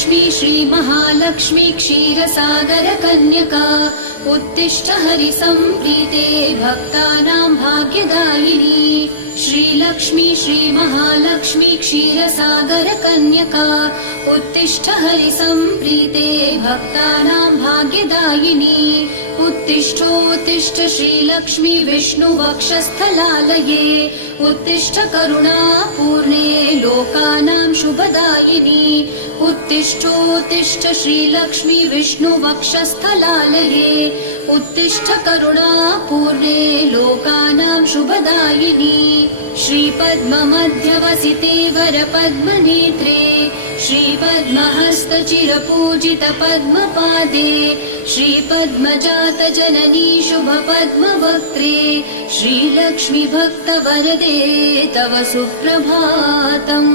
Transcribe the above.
श्रीलक्ष्मी श्रीमहालक्ष्मी क्षीरसागरकन्यका उत्तिष्ठ हरिसम्प्रीते भक्तानां भाग्यदायिनी। श्रीलक्ष्मी श्रीमहालक्ष्मी क्षीरसागरकन्यका उत्तिष्ठ हरिसम्प्रीते भक्तानां भाग्यदायिनी। उत्तिष्ठोत्तिष्ठ श्रीलक्ष्मी विष्णुवक्षस्थलालये उत्तिष्ठ करुणापूर्णे लोकानां शुभदायिनी। उत्तिष्ठोत्तिष्ठ श्रीलक्ष्मी विष्णुवक्षस्थलालये उत्तिष्ठ करुणापूर्णे लोकानां शुभदायिनी। श्रीपद्ममध्यवसिते वरपद्मनेत्रे श्रीपद्महस्तचिरपूजितपद्मपादे श्रीपद्मजातजननी शुभपद्मवक्त्रे श्रीलक्ष्मी भक्तवरदे तव सुप्रभातम्।